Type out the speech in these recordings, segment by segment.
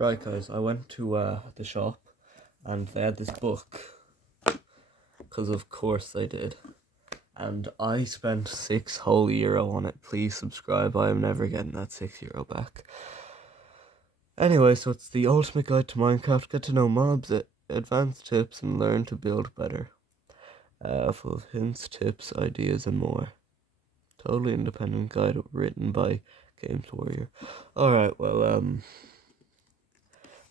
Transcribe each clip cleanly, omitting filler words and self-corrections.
Right, guys, I went to the shop and they had this book, because of course they did, and I spent €6 on it. Please subscribe, I am never getting that €6 back. Anyway, so it's the ultimate guide to Minecraft. Get to know mobs, advanced tips, and learn to build better. Full of hints, tips, ideas, and more. Totally independent guide written by Games Warrior. Alright, well, let's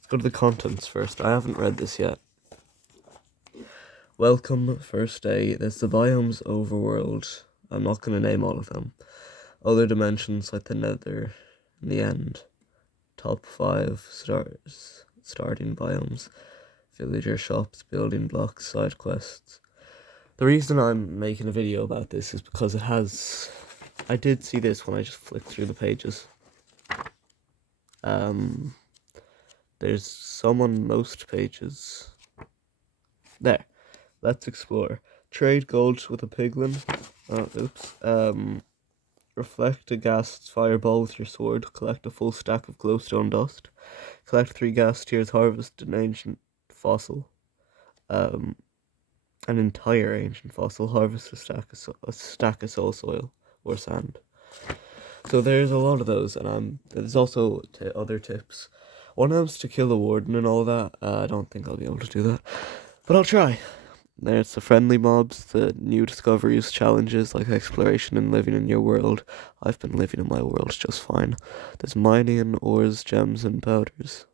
go to the contents first. I haven't read this yet. Welcome, first day. There's the biomes overworld. I'm not going to name all of them. Other dimensions like the nether in the end. Top 5 starting biomes. Villager shops, building blocks, side quests. The reason I'm making a video about this is because it has... I did see this when I just flicked through the pages. There's some on most pages. There. Let's explore. Trade gold with a piglin. Oh, oops. Reflect a ghast's fireball with your sword. Collect a full stack of glowstone dust. Collect 3 ghast tears. Harvest an ancient fossil. An entire ancient fossil. Harvest a stack of soul soil or sand. So there's a lot of those, and there's also other tips. One of them's to kill a warden and all that. I don't think I'll be able to do that, but I'll try. There's the friendly mobs, the new discoveries, challenges like exploration and living in your world. I've been living in my world just fine. There's mining, ores, gems, and powders.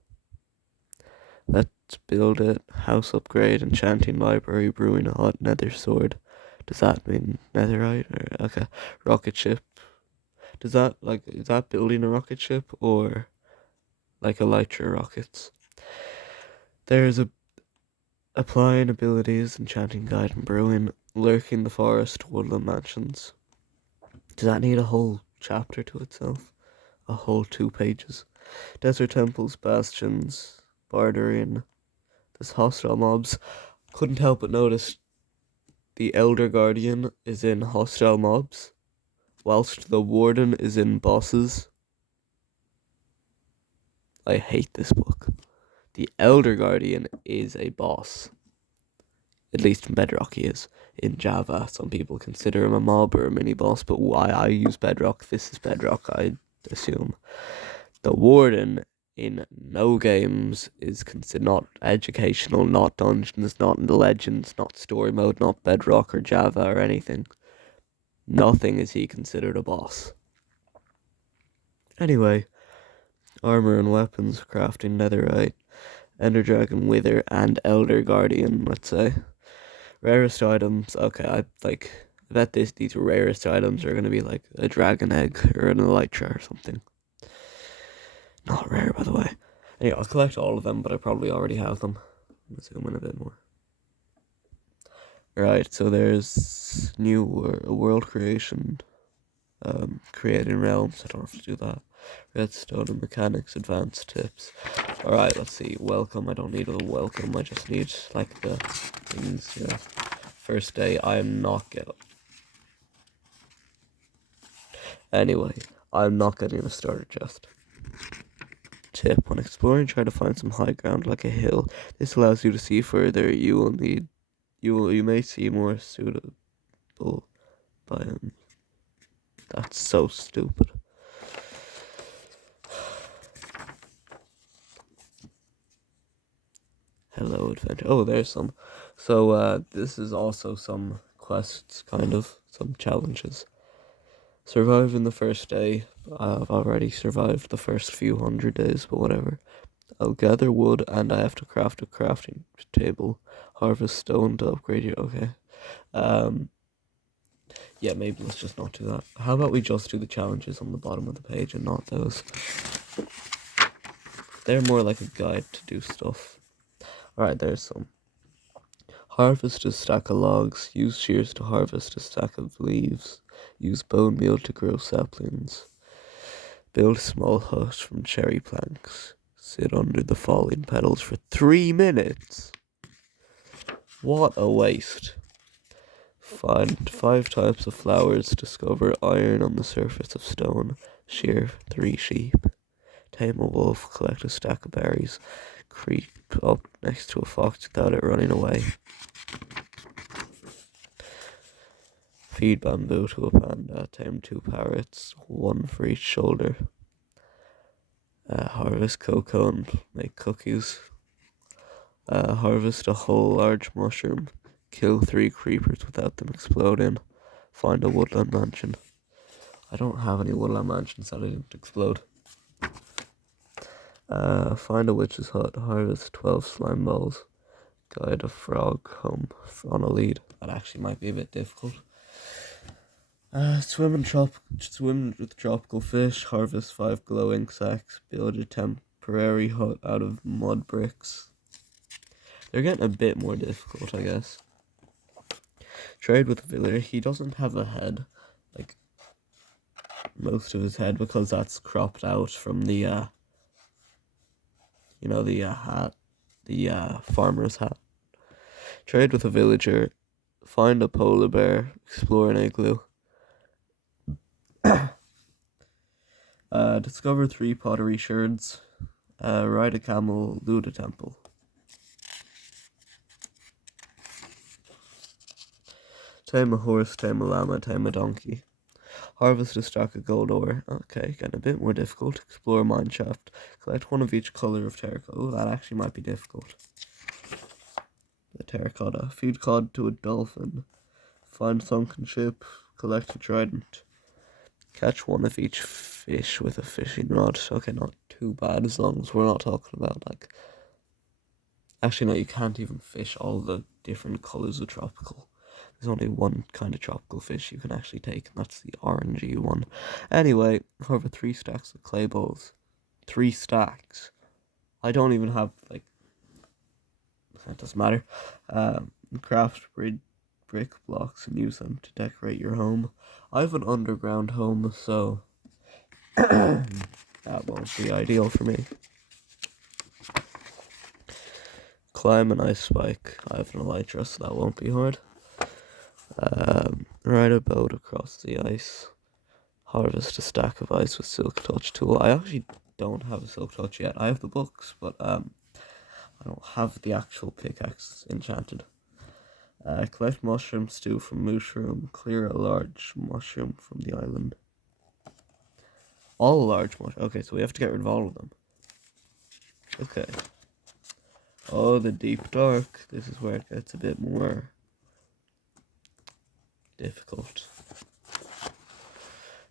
Let's build it. House upgrade, enchanting library, brewing a hot nether sword. Does that mean netherite? Or okay, rocket ship. Is that building a rocket ship or like elytra rockets? There's applying abilities, enchanting guide and brewing, lurking the forest, woodland mansions. Does that need a whole chapter to itself? A whole 2 pages? Desert temples, bastions, bartering. There's hostile mobs. Couldn't help but notice the Elder Guardian is in hostile mobs, whilst the Warden is in bosses. I hate this book. The Elder Guardian is a boss. At least in Bedrock he is. In Java, some people consider him a mob or a mini-boss, but why I use Bedrock, this is Bedrock, I assume. The Warden in no games is considered not educational, not dungeons, not legends, not story mode, not Bedrock or Java or anything. Nothing is he considered a boss. Anyway, armor and weapons, crafting, netherite, Ender Dragon, Wither, and Elder Guardian, let's say. Rarest items, okay, I bet these rarest items are going to be like a dragon egg or an elytra or something. Not rare, by the way. Anyway, I'll collect all of them, but I probably already have them. I'm gonna zoom in a bit more. Right, so there's new world creation, creating realms. I don't have to do that. Redstone and mechanics, advanced tips. Alright, let's see. Welcome. I don't need a welcome. I just need like the things. Yeah. First day. I am not getting. Anyway, I'm not getting a starter chest. Tip: when exploring, try to find some high ground like a hill. This allows you to see further. You may see more suitable biomes. That's so stupid. Hello, adventure. Oh, there's some. So, this is also some quests, kind of. Some challenges. Survive in the first day. I've already survived the first few 100 days, but whatever. I'll gather wood and I have to craft a crafting table. Harvest stone to upgrade your... Okay. Yeah, maybe let's just not do that. How about we just do the challenges on the bottom of the page and not those? They're more like a guide to do stuff. Alright, there's some. Harvest a stack of logs. Use shears to harvest a stack of leaves. Use bone meal to grow saplings. Build a small hut from cherry planks. Sit under the falling petals for 3 minutes. What a waste. Find 5 types of flowers. Discover iron on the surface of stone. Shear 3 sheep. Tame a wolf, collect a stack of berries, creep up next to a fox without it running away. Feed bamboo to a panda, tame 2 parrots, 1 for each shoulder. Harvest cocoa and make cookies. Harvest a whole large mushroom, kill 3 creepers without them exploding. Find a woodland mansion. I don't have any woodland mansions that I didn't explode. Find a witch's hut, harvest 12 slime balls, guide a frog home on a lead. That actually might be a bit difficult. Swim with tropical fish, harvest 5 glowing sacks, build a temporary hut out of mud bricks. They're getting a bit more difficult, I guess. Trade with a villager. He doesn't have a head, like most of his head, because that's cropped out from the hat, the farmer's hat. Trade with a villager, find a polar bear, explore an igloo. Discover 3 pottery sherds, ride a camel, loot a temple. Tame a horse, tame a llama, tame a donkey. Harvest a stack of gold ore. Okay, getting a bit more difficult. Explore mineshaft. Collect 1 of each colour of terracotta. Oh, that actually might be difficult. The terracotta. Feed cod to a dolphin. Find sunken ship. Collect a trident. Catch 1 of each fish with a fishing rod. Okay, not too bad, as long as we're not talking about, like... Actually, no, you can't even fish all the different colours of tropical. There's only 1 kind of tropical fish you can actually take, and that's the orangey one. Anyway, however, 3 stacks of clay bowls. 3 stacks. I don't even have, like... It doesn't matter. Craft brick blocks and use them to decorate your home. I have an underground home, so... that won't be ideal for me. Climb an ice spike. I have an elytra, so that won't be hard. Ride a boat across the ice. Harvest a stack of ice with silk touch tool. I actually don't have a silk touch yet. I have the books, but I don't have the actual pickaxe enchanted. Collect mushroom stew from mushroom. Clear a large mushroom from the island. All large mushrooms. Okay, so we have to get rid of all of them. Okay. Oh, the deep dark. This is where it gets a bit more difficult.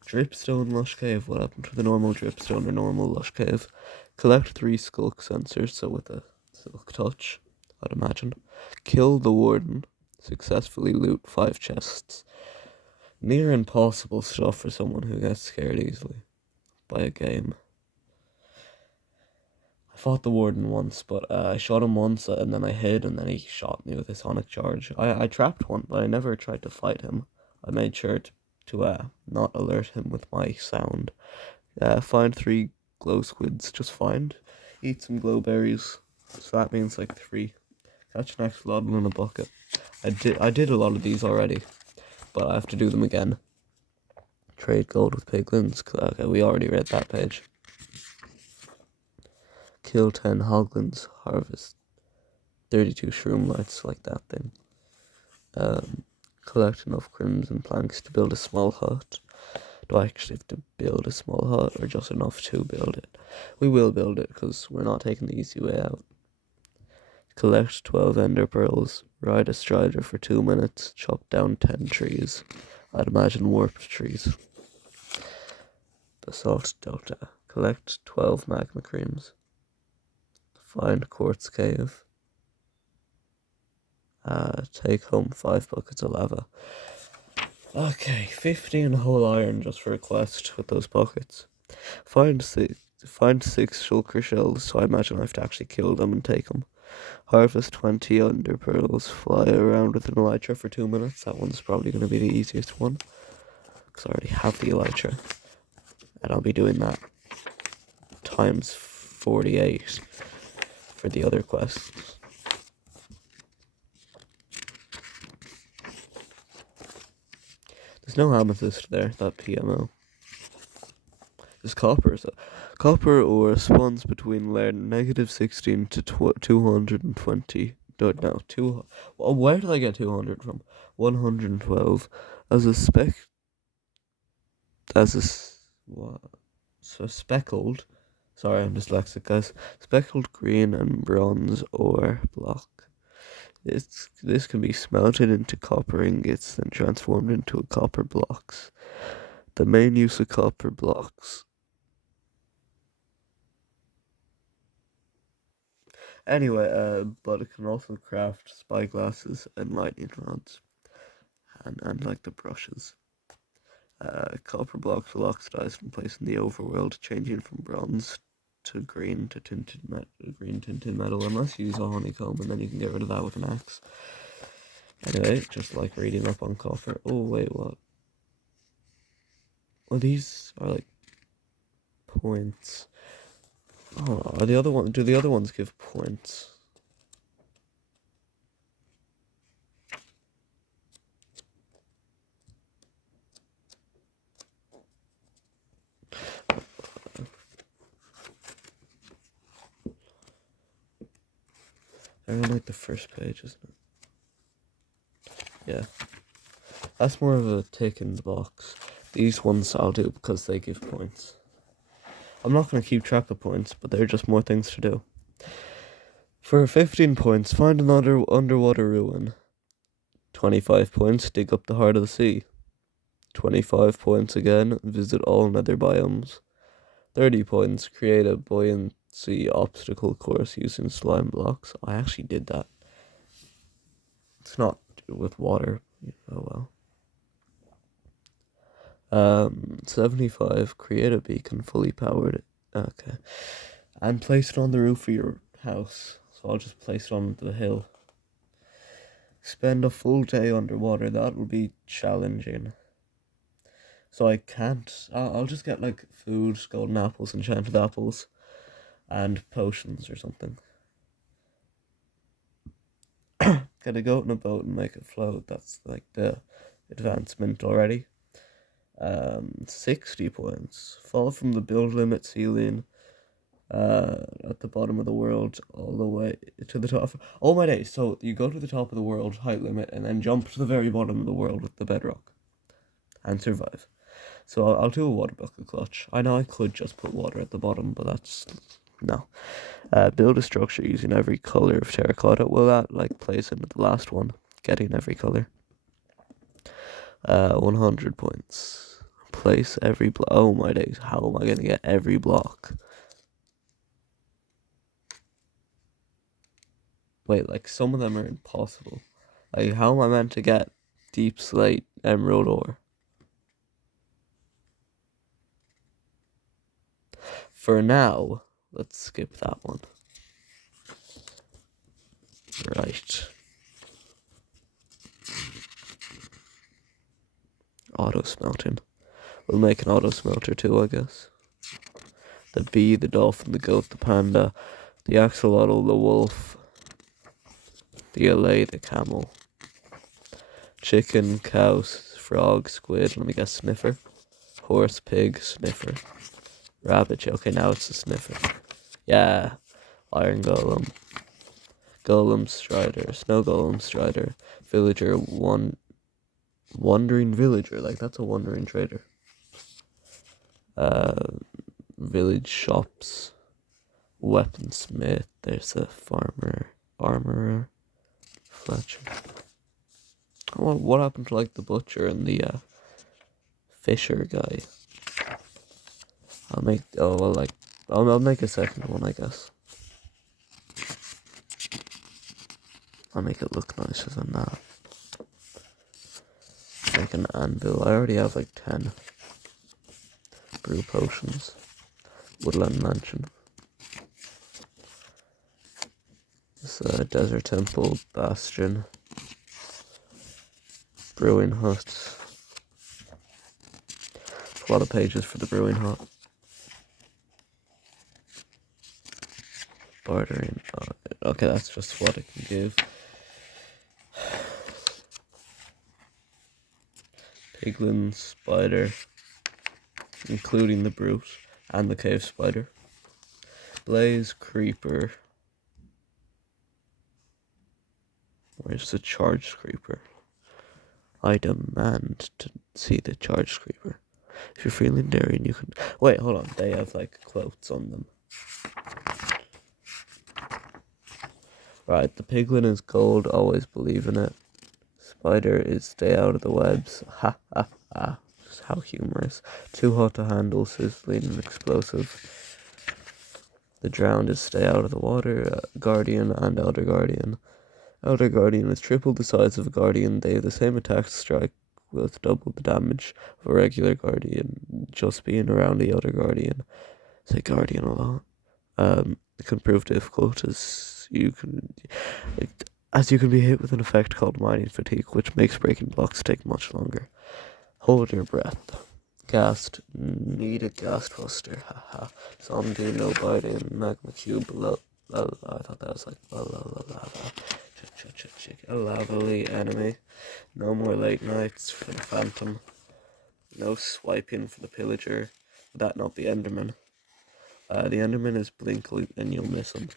Dripstone lush cave. What happened to the normal dripstone or normal lush cave? Collect 3 skulk sensors, so with a silk touch, I'd imagine. Kill the warden. Successfully loot 5 chests. Near impossible stuff for someone who gets scared easily by a game. I fought the warden once, but I shot him once and then I hid and then he shot me with a sonic charge. I trapped one, but I never tried to fight him. I made sure to not alert him with my sound. Find 3 glow squids, just find. Eat some glowberries, so that means like 3. Catch an axolotl in a bucket. I did a lot of these already, but I have to do them again. Trade gold with piglins. Okay, we already read that page. Kill 10 hoglins. Harvest 32 shroom lights, like that thing. Collect enough crimson planks to build a small hut. Do I actually have to build a small hut, or just enough to build it? We will build it, because we're not taking the easy way out. Collect 12 ender pearls. Ride a strider for 2 minutes. Chop down 10 trees. I'd imagine warped trees. Basalt delta. Collect 12 magma creams. Find quartz cave. Take home 5 buckets of lava. Okay, 15 whole iron just for a quest with those buckets. Find 6 shulker shells, so I imagine I have to actually kill them and take them. Harvest 20 ender pearls. Fly around with an elytra for 2 minutes. That one's probably going to be the easiest one, because I already have the elytra. And I'll be doing that times 48 for the other quests. There's no amethyst there, that PMO. There's copper. So Copper ore spawns between layer -16 to 220. No, where did I get 200 from? 112. As a spec. As what? So speckled. Sorry, I'm dyslexic, guys. Speckled green and bronze ore block. This can be smelted into copper ingots, then transformed into copper blocks. The main use of copper blocks. Anyway, but it can also craft spyglasses and lightning rods, and like the brushes. Copper blocks will oxidize when placed in the overworld, changing from bronze to green tinted metal, unless you use a honeycomb, and then you can get rid of that with an axe. Anyway, just like reading up on copper. Oh wait, what? Well, these are like points. Oh, are the other one? Do the other ones give points? I don't like the first page, isn't it? Yeah. That's more of a tick in the box. These ones I'll do because they give points. I'm not going to keep track of points, but they're just more things to do. For 15 points, find another underwater ruin. 25 points, dig up the heart of the sea. 25 points again, visit all nether biomes. 30 points, create a buoyancy obstacle course using slime blocks. I actually did that. It's not with water. Oh well. 75, create a beacon fully powered. Okay. And place it on the roof of your house. So I'll just place it on the hill. Spend a full day underwater. That will be challenging. So I can't. I'll just get like food, golden apples, enchanted apples, and potions or something. Get a goat in a boat and make it float. That's like the advancement already. 60 points. Fall from the build limit ceiling at the bottom of the world all the way to the top. Oh my days. So you go to the top of the world height limit and then jump to the very bottom of the world with the bedrock and survive. So I'll do a water bucket clutch. I know I could just put water at the bottom, but that's no. Build a structure using every color of terracotta. Well, that like plays into the last one, getting every color. 100 points. Place every block. Oh my days, how am I gonna get every block? Wait, like some of them are impossible. Like, how am I meant to get deep slate emerald ore? For now, let's skip that one. Right. Auto smelting. We'll make an auto smelter too, I guess. The bee, the dolphin, the goat, the panda, the axolotl, the wolf, the allay, the camel, chicken, cow, frog, squid, let me guess, sniffer, horse, pig, sniffer, rabbit, okay, now it's a sniffer. Yeah, iron golem, golem strider, snow golem strider, villager, wandering villager, like that's a wandering trader. Village shops, weaponsmith, there's a farmer, armorer, Fletcher. What happened to like the butcher and the fisher guy? I'll make I'll make a second one, I guess. I'll make it look nicer than that. Make an anvil. I already have like 10 brew potions. Woodland mansion. This desert temple, bastion, brewing hut. A lot of pages for the brewing hut. Bartering. Okay, that's just what it can give. Piglin, spider, including the brute, and the cave spider. Blaze creeper. Where's the charged creeper? I demand to see the charged creeper. If you're feeling daring, you can. Wait, hold on. They have like quotes on them. Right, the piglin is gold, always believe in it. Spider is stay out of the webs. Ha ha ha. Just how humorous. Too hot to handle, sizzling and explosive. The drowned is stay out of the water. Guardian and Elder Guardian. Elder Guardian is triple the size of a Guardian. They have the same attack strike with double the damage of a regular Guardian. Just being around the Elder Guardian. Say Guardian a lot. It can prove difficult as you can be hit with an effect called mining fatigue, which makes breaking blocks take much longer. Hold your breath. Ghast, need a ghast buster, haha. Zombie, no biting, magma cube, I thought that was like a lavally enemy. No more late nights for the phantom. No swiping for the pillager. Would that not be Enderman? The Enderman is blinking and you'll miss him.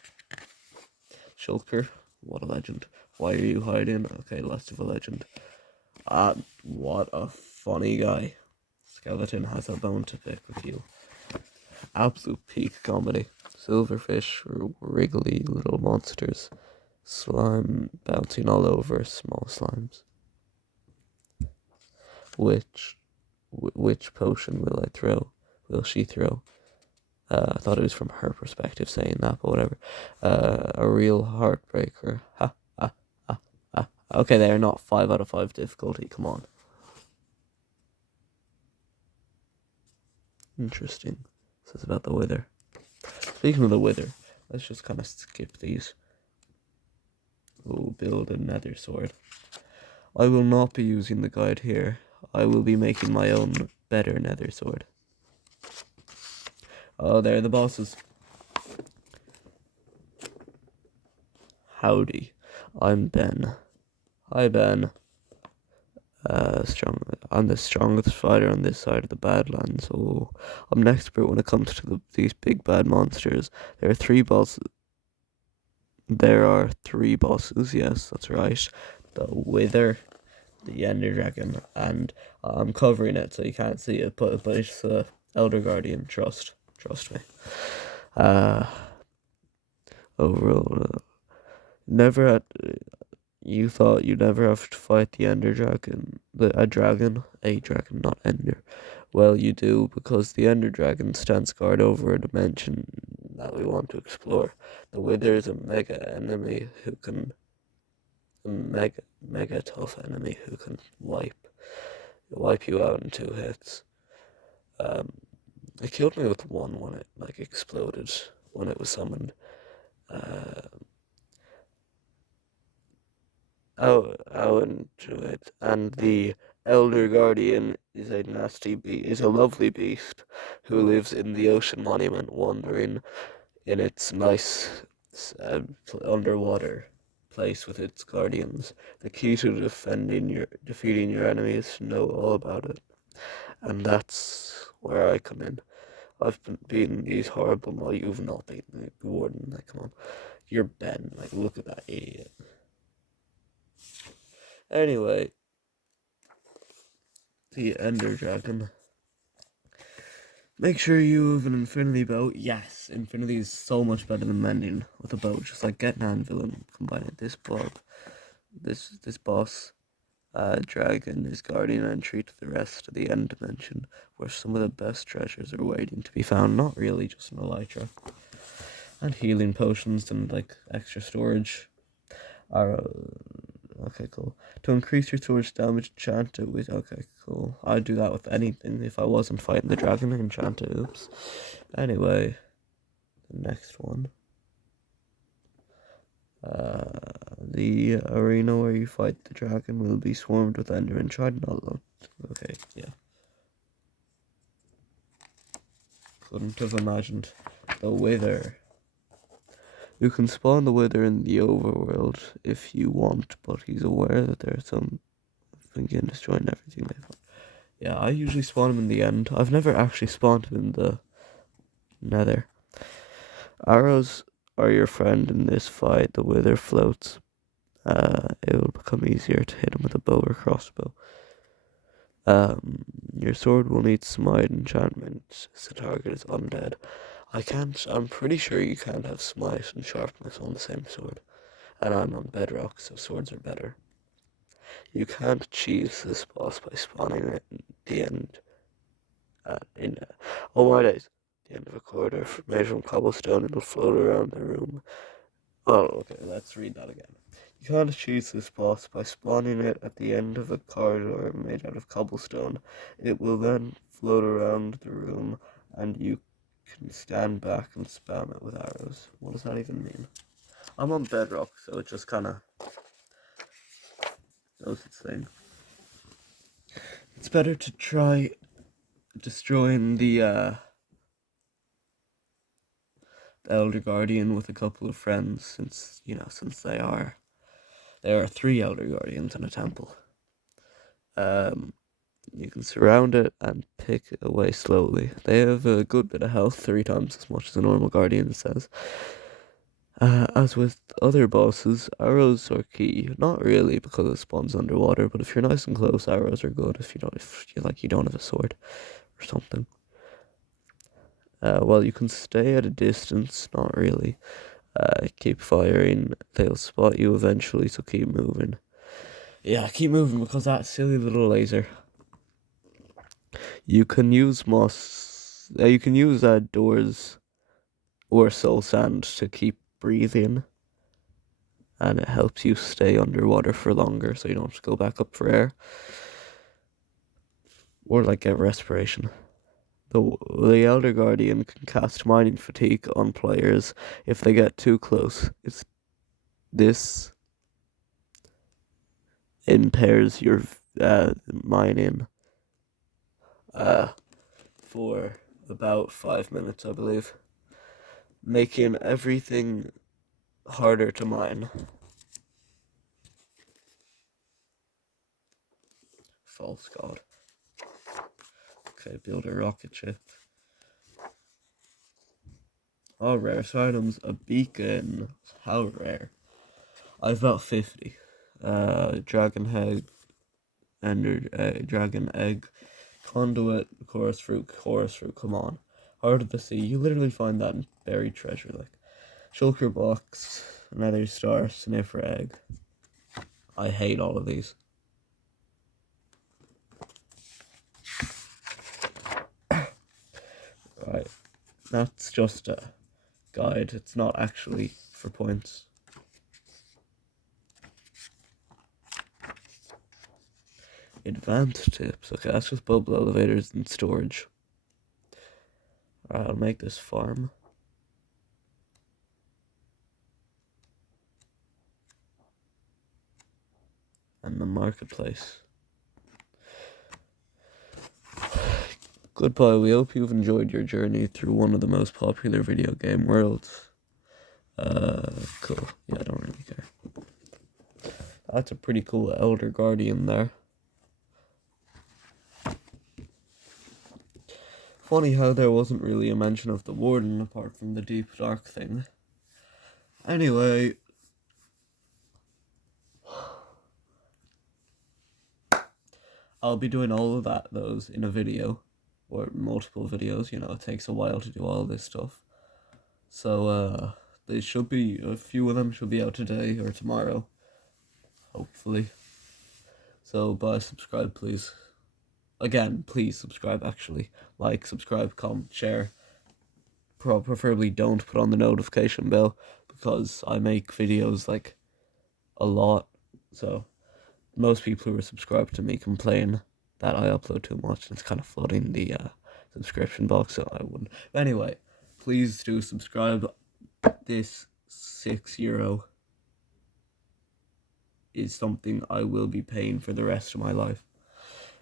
Shulker, what a legend. Why are you hiding? Okay, less of a legend. What a funny guy. Skeleton has a bone to pick with you. Absolute peak comedy. Silverfish, wriggly little monsters. Slime bouncing all over small slimes. Which potion will I throw? Will she throw? I thought it was from her perspective saying that, but whatever. A real heartbreaker. Ha, ha, ha, ha. Okay, they are not 5 out of 5 difficulty, come on. Interesting. This is about the wither. Speaking of the wither, let's just kind of skip these. Oh, build a nether sword. I will not be using the guide here. I will be making my own better nether sword. Oh, there are the bosses. Howdy, I'm Ben. Hi, Ben. I'm the strongest fighter on this side of the Badlands. Oh, I'm an expert when it comes to these big bad monsters. There are 3 bosses. There are 3 bosses. Yes, that's right. The Wither, the Ender Dragon, and I'm covering it so you can't see it. But it's the Elder Guardian. Trust me. Overall, never had. You thought you'd never have to fight the Ender Dragon, a dragon, not Ender. Well, you do, because the Ender Dragon stands guard over a dimension that we want to explore. The Wither is a mega enemy who can, mega tough enemy who can wipe you out in 2 hits. It killed me with 1 when it exploded when it was summoned. Into it. And the Elder Guardian is a lovely beast who lives in the Ocean Monument, wandering in its nice underwater place with its guardians. The key to defeating your enemy is to know all about it, and that's where I come in. I've been beating these horrible. Well, you've not beaten the warden. Like, come on, you're Ben. Like, look at that idiot. Anyway, the Ender Dragon. Make sure you have an infinity bow. Yes, infinity is so much better than mending with a bow. Just like get an anvil and combine it. This boss, dragon is guardian entry to the rest of the end dimension, where some of the best treasures are waiting to be found. Not really, just an elytra. And healing potions and extra storage are. Okay, cool. To increase your sword's damage, enchant it with. Okay, cool. I'd do that with anything if I wasn't fighting the dragon. Enchant it. Oops. Anyway, the next one. The arena where you fight the dragon will be swarmed with Endermen. Try not alone. Okay, yeah. Couldn't have imagined. The Wither. You can spawn the Wither in the overworld if you want, but he's aware that there are some thinking destroying everything they found. Yeah, I usually spawn him in the end. I've never actually spawned him in the Nether. Arrows are your friend in this fight. The wither floats. It will become easier to hit him with a bow or crossbow. Your sword will need smite enchantment as the target is undead. I'm pretty sure you can't have smite and sharpness on the same sword. And I'm on bedrock, so swords are better. You can't cheese this boss by spawning it at the end. Oh my days. The end of a corridor made from cobblestone, it'll float around the room. Oh, okay, let's read that again. You can't cheese this boss by spawning it at the end of a corridor made out of cobblestone. It will then float around the room, and you can stand back and spam it with arrows. What does that even mean? I'm on bedrock, so it just kind of knows its thing. It's better to try destroying the Elder Guardian with a couple of friends, since there are 3 Elder Guardians in a temple. You can surround it and pick away slowly. They have a good bit of health, 3 times as much as a normal Guardian says. As with other bosses, arrows are key. Not really, because it spawns underwater, but if you're nice and close, arrows are good if you don't have a sword or something. Well, you can stay at a distance, not really. Keep firing, they'll spot you eventually, so keep moving. Yeah, keep moving because that silly little laser. You can use moss. You can use doors or soul sand to keep breathing, and it helps you stay underwater for longer, so you don't have to go back up for air or get respiration. The Elder Guardian can cast Mining Fatigue on players if they get too close. This impairs your mining for about 5 minutes, I believe, making everything harder to mine. False god. Okay, build a rocket ship. Oh, rare items, a beacon. How rare? I've about 50. Dragon head, dragon egg, conduit, chorus fruit, come on. Heart of the sea, you literally find that in buried treasure, Shulker box, nether star, sniffer egg. I hate all of these. Right, that's just a guide, it's not actually for points. Advanced tips. Okay, that's just bubble elevators and storage. Alright, I'll make this farm. And the marketplace. Goodbye, we hope you've enjoyed your journey through one of the most popular video game worlds. Cool. Yeah, I don't really care. That's a pretty cool Elder Guardian there. Funny how there wasn't really a mention of the Warden apart from the deep dark thing. Anyway, I'll be doing all of those in a video, or multiple videos, it takes a while to do all this stuff. So, a few of them should be out today or tomorrow, hopefully. So, subscribe, please. Again, please subscribe, actually. Like, subscribe, comment, share. Preferably don't put on the notification bell, because I make videos, a lot, so most people who are subscribed to me complain that I upload too much, and it's kind of flooding the subscription box, so I wouldn't. But anyway, please do subscribe. This €6 is something I will be paying for the rest of my life.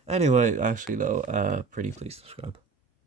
Anyway, actually though, pretty please subscribe.